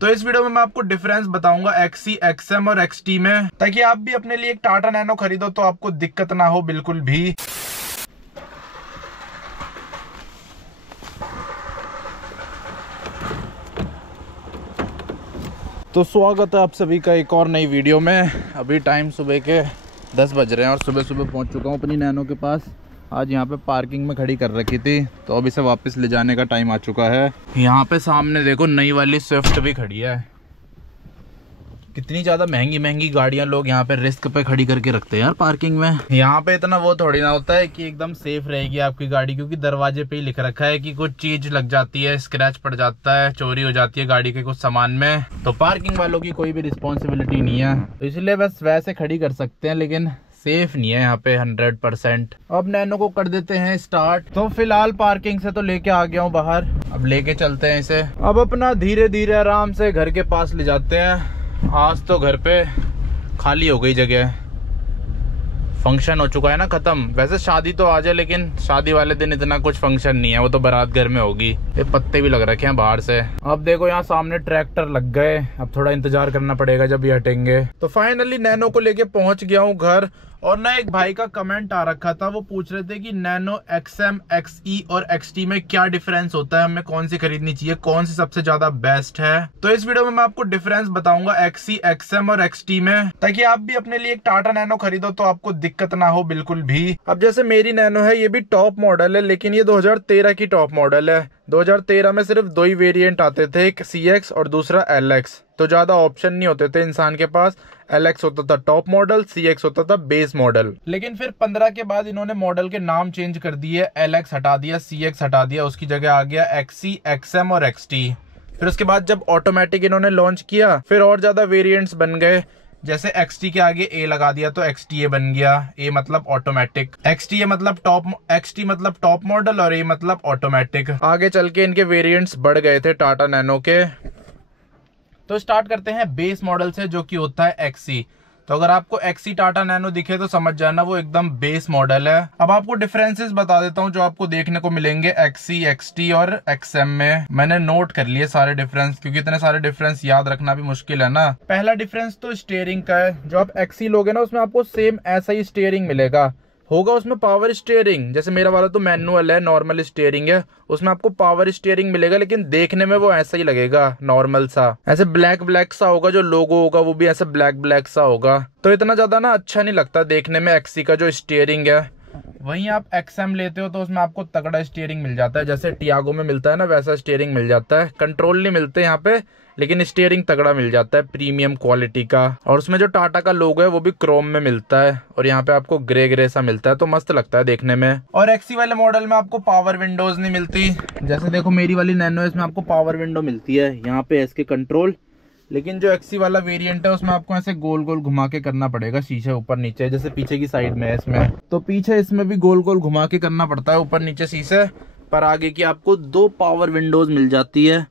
तो इस वीडियो में मैं आपको डिफरेंस बताऊंगा XC, XM और XT में, ताकि आप भी अपने लिए एक टाटा नैनो खरीदो तो आपको दिक्कत ना हो बिल्कुल भी। तो स्वागत है आप सभी का एक और नई वीडियो में। अभी टाइम सुबह के 10 बज रहे हैं और सुबह सुबह पहुंच चुका हूं अपनी नैनो के पास। आज यहां पे पार्किंग में खड़ी कर रखी थी, तो अब इसे वापस ले जाने का टाइम आ चुका है। यहां पे सामने देखो नई वाली स्विफ्ट भी खड़ी है। कितनी ज़्यादा महंगी महंगी गाड़ियां लोग यहाँ पे रिस्क पे खड़ी करके रखते हैं यार पार्किंग में। यहाँ पे इतना वो थोड़ी ना होता है कि एकदम सेफ रहेगी आपकी गाड़ी, क्योंकि दरवाजे पे ही लिख रखा है कि कुछ चीज लग जाती है, स्क्रैच पड़ जाता है, चोरी हो जाती है गाड़ी के कुछ सामान में, तो पार्किंग वालों की कोई भी रिस्पॉन्सिबिलिटी नहीं है। तो इसलिए बस वैसे खड़ी कर सकते हैं, लेकिन सेफ नहीं है यहाँ पे 100%। अब नैनो को कर देते हैं स्टार्ट। तो फिलहाल पार्किंग से तो लेके आ गया हूँ बाहर, अब लेके चलते हैं इसे। अब अपना धीरे धीरे आराम से घर के पास ले जाते हैं। आज तो घर पे खाली हो गई जगह, फंक्शन हो चुका है ना खत्म। वैसे शादी तो आज है, लेकिन शादी वाले दिन इतना कुछ फंक्शन नहीं है, वो तो बारात घर में होगी। ये पत्ते भी लग रखे हैं बाहर से। अब देखो यहाँ सामने ट्रैक्टर लग गए, अब थोड़ा इंतजार करना पड़ेगा जब ये हटेंगे। तो फाइनली नैनो को लेके पहुंच गया हूँ घर। और ना एक भाई का कमेंट आ रखा था, वो पूछ रहे थे कि नैनो XM, XE और XT में क्या डिफरेंस होता है, हमें कौन सी खरीदनी चाहिए, कौन सी सबसे ज्यादा बेस्ट है। तो इस वीडियो में मैं आपको डिफरेंस बताऊंगा XC, XM और XT में, ताकि आप भी अपने लिए एक टाटा नैनो खरीदो तो आपको दिक्कत ना हो बिल्कुल भी। अब जैसे मेरी नैनो है, ये भी टॉप मॉडल है, लेकिन ये 2013 की टॉप मॉडल है। 2013 में सिर्फ 2 ही वेरिएंट आते थे, एक CX और दूसरा LX। तो ज्यादा ऑप्शन नहीं होते थे इंसान के पास। LX होता था टॉप मॉडल, CX होता था बेस मॉडल। लेकिन फिर 15 के बाद इन्होंने मॉडल के नाम चेंज कर दिए, LX हटा दिया, CX हटा दिया, उसकी जगह आ गया XC, XM और XT। फिर उसके बाद जब ऑटोमेटिक इन्होंने लॉन्च किया, फिर और ज्यादा वेरिएंट्स बन गए। जैसे XT के आगे A लगा दिया तो XTA बन गया। A मतलब ऑटोमेटिक, XTA मतलब टॉप, XT मतलब टॉप मॉडल और A मतलब ऑटोमेटिक। आगे चल के इनके वेरिएंट्स बढ़ गए थे टाटा नैनो के। तो स्टार्ट करते हैं बेस मॉडल से, जो कि होता है XC। तो अगर आपको XC टाटा नैनो दिखे तो समझ जाना वो एकदम बेस मॉडल है। अब आपको डिफरेंसेस बता देता हूँ जो आपको देखने को मिलेंगे XC, XT और XM में। मैंने नोट कर लिए सारे डिफरेंस, क्योंकि इतने सारे डिफरेंस याद रखना भी मुश्किल है ना। पहला डिफरेंस तो स्टीयरिंग का है। जो आप XC लोगे ना, उसमें आपको सेम ऐसा ही स्टीयरिंग मिलेगा। होगा उसमें पावर स्टीयरिंग, जैसे मेरा वाला तो मैनुअल है, नॉर्मल स्टीयरिंग है, उसमें आपको पावर स्टीयरिंग मिलेगा, लेकिन देखने में वो ऐसा ही लगेगा नॉर्मल सा। ऐसे ब्लैक ब्लैक सा होगा, जो लोगो होगा वो भी ऐसे ब्लैक ब्लैक सा होगा। तो इतना ज्यादा ना अच्छा नहीं लगता देखने में XC का जो स्टीयरिंग है। वहीं आप XM लेते हो तो उसमें आपको तगड़ा स्टीयरिंग मिल जाता है, जैसे टियागो में मिलता है ना, वैसा स्टीयरिंग मिल जाता है। कंट्रोल नहीं मिलते यहाँ पे, लेकिन स्टीयरिंग तगड़ा मिल जाता है, प्रीमियम क्वालिटी का। और उसमें जो टाटा का लोगो है वो भी क्रोम में मिलता है, और यहाँ पे आपको ग्रे ग्रे सा मिलता है, तो मस्त लगता है देखने में। और XC वाले मॉडल में आपको पावर विंडोज नहीं मिलती। जैसे देखो मेरी वाली नैनो, इसमें आपको पावर विंडो मिलती है, यहाँ पे इसके कंट्रोल। लेकिन जो XC वाला वेरिएंट है उसमें आपको ऐसे गोल गोल घुमा के करना पड़ेगा, शीशे ऊपर नीचे, जैसे पीछे की साइड में है इसमें, तो पीछे इसमें भी गोल गोल घुमा के करना पड़ता है, ऊपर नीचे शीशे। पर आगे की आपको 2 पावर विंडोज मिल जाती है।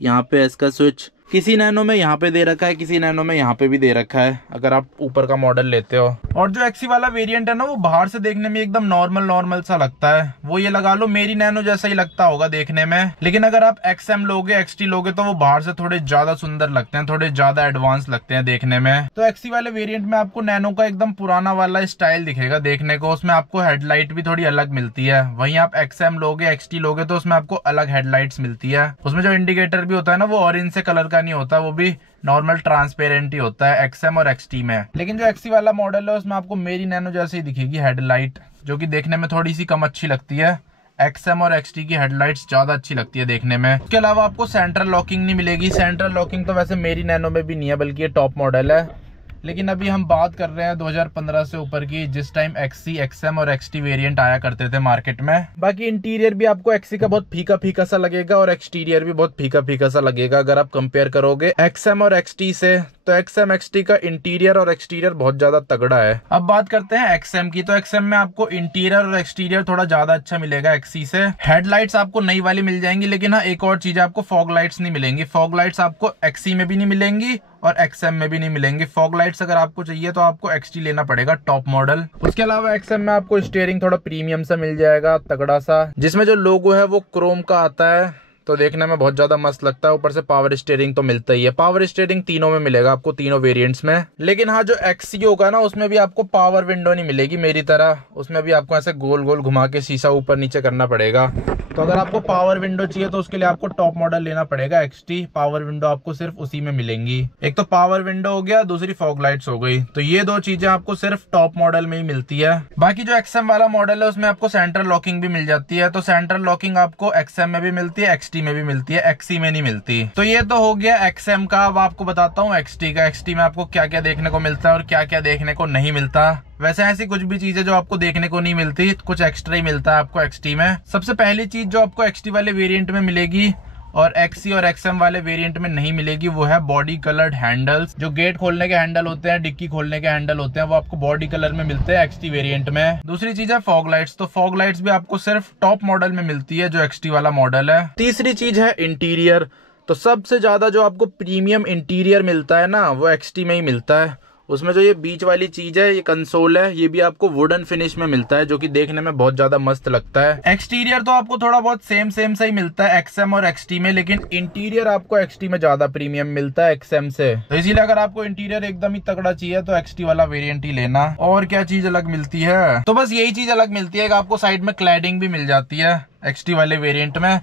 यहाँ पे इसका स्विच किसी नैनो में यहाँ पे दे रखा है, किसी नैनो में यहाँ पे भी दे रखा है, अगर आप ऊपर का मॉडल लेते हो। और जो XC वाला वेरिएंट है ना, वो बाहर से देखने में एकदम नॉर्मल सा लगता है। वो ये लगा लो मेरी नैनो जैसा ही लगता होगा देखने में। लेकिन अगर आप XM लोगे, XT लोगे, तो वो बाहर से थोड़े ज्यादा सुंदर लगते हैं, थोड़े ज्यादा एडवांस लगते हैं देखने में। तो XC वाले वेरिएंट में आपको नैनो का एकदम पुराना वाला स्टाइल दिखेगा देखने को। उसमें आपको हेडलाइट भी थोड़ी अलग मिलती है। वहीं आप XM लोगे, XT लोगे, तो उसमें आपको अलग हेडलाइट्स मिलती है। उसमें जो इंडिकेटर भी होता है ना, वो ऑरेंज से कलर का नहीं होता, वो भी नॉर्मल ट्रांसपेरेंट ही होता है XM और XT में। लेकिन जो XC वाला मॉडल है उसमें आपको मेरी नैनो जैसे ही दिखेगी हेडलाइट, जो कि देखने में थोड़ी सी कम अच्छी लगती है। XM और XT की हेडलाइट्स ज्यादा अच्छी लगती है देखने में। इसके अलावा आपको सेंट्रल लॉकिंग नहीं मिलेगी। सेंट्रल लॉकिंग तो वैसे मेरी नैनो में भी नहीं है, बल्कि ये टॉप मॉडल है। लेकिन अभी हम बात कर रहे हैं 2015 से ऊपर की, जिस टाइम XC, XM और XT वेरिएंट आया करते थे मार्केट में। बाकी इंटीरियर भी आपको XC का बहुत फीका फीका सा लगेगा, और एक्सटीरियर भी बहुत फीका फीका सा लगेगा अगर आप कंपेयर करोगे XM और XT से। तो XM, XT का इंटीरियर और एक्सटीरियर बहुत ज्यादा तगड़ा है। अब बात करते हैं XM की। तो XM में आपको इंटीरियर और एक्सटीरियर थोड़ा ज्यादा अच्छा मिलेगा XC से। हेडलाइट्स आपको नई वाली मिल जाएंगी, लेकिन हाँ एक और चीज, आपको फॉग लाइट्स नहीं मिलेंगी। फॉग लाइट्स आपको XC में भी नहीं मिलेंगी और XM में भी नहीं मिलेंगी। फॉग लाइट्स अगर आपको चाहिए तो आपको XT लेना पड़ेगा, टॉप मॉडल। उसके अलावा XM में आपको स्टीयरिंग थोड़ा प्रीमियम सा मिल जाएगा, तगड़ा सा, जिसमें जो लोगो है वो क्रोम का आता है, तो देखने में बहुत ज्यादा मस्त लगता है। ऊपर से पावर स्टीयरिंग तो मिलता ही है, पावर स्टीयरिंग तीनों में मिलेगा आपको, तीनों वेरिएंट्स में। लेकिन हाँ, जो XC होगा ना उसमें भी आपको पावर विंडो नहीं मिलेगी मेरी तरह, उसमें भी आपको ऐसे गोल गोल घुमा के शीशा ऊपर नीचे करना पड़ेगा। तो अगर आपको पावर विंडो चाहिए तो उसके लिए आपको टॉप मॉडल लेना पड़ेगा XT। पावर विंडो आपको सिर्फ उसी में मिलेंगी। एक तो पावर विंडो हो गया, दूसरी फॉग लाइट्स हो गई। तो ये दो चीजें आपको सिर्फ टॉप मॉडल में ही मिलती है। बाकी जो XM वाला मॉडल है उसमें आपको सेंट्रल लॉकिंग भी मिल जाती है। तो सेंट्रल लॉकिंग आपको XM में भी मिलती है, XT में भी मिलती है, XC में नहीं मिलती। तो ये तो हो गया XM का। अब आपको बताता हूँ XT का। XT में आपको क्या क्या देखने को मिलता है और क्या क्या देखने को नहीं मिलता। वैसे ऐसी कुछ भी चीजें जो आपको देखने को नहीं मिलती, कुछ एक्स्ट्रा ही मिलता है आपको XT में। सबसे पहली चीज जो आपको XT वाले वेरिएंट में मिलेगी और XC और XM वाले वेरिएंट में नहीं मिलेगी, वो है बॉडी कलर्ड हैंडल्स। जो गेट खोलने के हैंडल होते हैं, डिक्की खोलने के हैंडल होते हैं, वो आपको बॉडी कलर में मिलते हैं XT वेरिएंट में। दूसरी चीज है फॉग लाइट्स। तो फॉग लाइट्स भी आपको सिर्फ टॉप मॉडल में मिलती है, जो XT वाला मॉडल है। तीसरी चीज है इंटीरियर। तो सबसे ज्यादा जो आपको प्रीमियम इंटीरियर मिलता है ना, वो XT में ही मिलता है। उसमें जो ये बीच वाली चीज है, ये कंसोल है, ये भी आपको वुडन फिनिश में मिलता है, जो कि देखने में बहुत ज्यादा मस्त लगता है। एक्सटीरियर तो आपको थोड़ा बहुत सेम सा ही मिलता है XM और XT में, लेकिन इंटीरियर आपको XT में ज्यादा प्रीमियम मिलता है XM से। तो इसीलिए अगर आपको इंटीरियर एकदम ही तगड़ा चाहिए तो XT वाला वेरिएंट ही लेना। और क्या चीज अलग मिलती है? तो बस यही चीज अलग मिलती है कि आपको साइड में क्लैडिंग भी मिल जाती है XT वाले वेरिएंट में।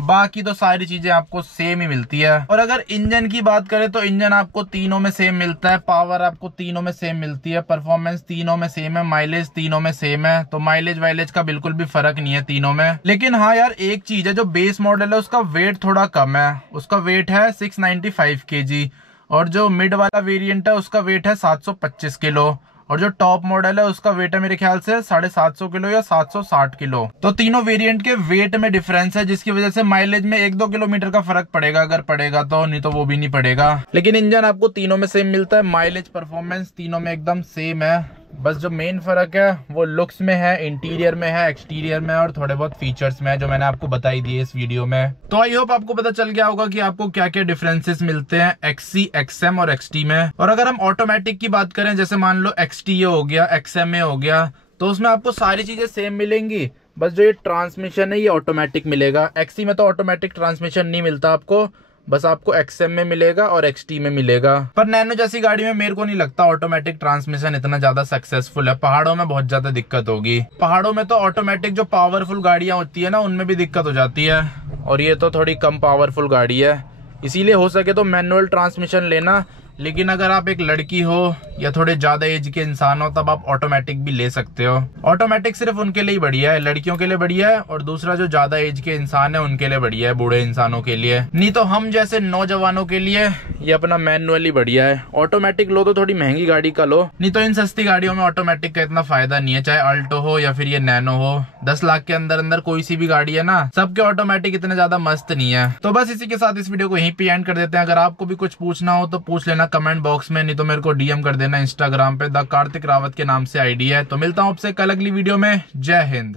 बाकी तो सारी चीजें आपको सेम ही मिलती है। और अगर इंजन की बात करें तो इंजन आपको तीनों में सेम मिलता है, पावर आपको तीनों में सेम मिलती है, परफॉर्मेंस तीनों में सेम है, माइलेज तीनों में सेम है। तो माइलेज वाइलेज का बिल्कुल भी फर्क नहीं है तीनों में। लेकिन हाँ यार, एक चीज है, जो बेस मॉडल है उसका वेट थोड़ा कम है। उसका वेट है 695 kg और जो मिड वाला वेरिएंट है उसका वेट है 725 किलो और जो टॉप मॉडल है उसका वेट है मेरे ख्याल से 750 किलो या 760 किलो। तो तीनों वेरिएंट के वेट में डिफरेंस है, जिसकी वजह से माइलेज में 1-2 किलोमीटर का फर्क पड़ेगा, अगर पड़ेगा तो, नहीं तो वो भी नहीं पड़ेगा। लेकिन इंजन आपको तीनों में सेम मिलता है, माइलेज परफॉर्मेंस तीनों में एकदम सेम है। बस जो मेन फर्क है वो लुक्स में है, इंटीरियर में है, एक्सटीरियर में और थोड़े बहुत फीचर्स में है, जो मैंने आपको बताई दिए इस वीडियो में। तो आई होप आपको पता चल गया होगा कि आपको क्या क्या डिफरेंसेस मिलते हैं XC, XM और XT में। और अगर हम ऑटोमेटिक की बात करें, जैसे मान लो XT हो गया, XM हो गया, तो उसमें आपको सारी चीजें सेम मिलेंगी। बस जो ये ट्रांसमिशन है ये ऑटोमेटिक मिलेगा। XC में तो ऑटोमेटिक ट्रांसमिशन नहीं मिलता आपको, बस आपको XM में मिलेगा और XT में मिलेगा। पर नैनो जैसी गाड़ी में मेरे को नहीं लगता ऑटोमेटिक ट्रांसमिशन इतना ज्यादा सक्सेसफुल है। पहाड़ों में बहुत ज्यादा दिक्कत होगी। पहाड़ों में तो ऑटोमेटिक जो पावरफुल गाड़ियां होती है ना, उनमें भी दिक्कत हो जाती है, और ये तो थोड़ी कम पावरफुल गाड़ी है, इसीलिए हो सके तो मैनुअल ट्रांसमिशन लेना। लेकिन अगर आप एक लड़की हो या थोड़े ज्यादा एज के इंसान हो तब आप ऑटोमेटिक भी ले सकते हो। ऑटोमेटिक सिर्फ उनके लिए बढ़िया है, लड़कियों के लिए बढ़िया है, और दूसरा जो ज्यादा एज के इंसान है उनके लिए बढ़िया है, बूढ़े इंसानों के लिए। नहीं तो हम जैसे नौजवानों के लिए ये अपना मैनुअली बढ़िया है। ऑटोमेटिक लो तो थोड़ी महंगी गाड़ी का लो, नहीं तो इन सस्ती गाड़ियों में ऑटोमेटिक का इतना फायदा नहीं है। चाहे अल्टो हो या फिर ये नैनो हो, 10 लाख के अंदर अंदर कोई सी भी गाड़ी है ना, सबके ऑटोमेटिक इतने ज्यादा मस्त नहीं है। तो बस इसी के साथ इस वीडियो को यहीं पे एंड कर देते हैं। अगर आपको भी कुछ पूछना हो तो पूछ लेना कमेंट बॉक्स में, नहीं तो मेरे को DM कर देना इंस्टाग्राम पे, द कार्तिक रावत के नाम से ID है। तो मिलता हूँ आपसे कल अगली वीडियो में। जय हिंद।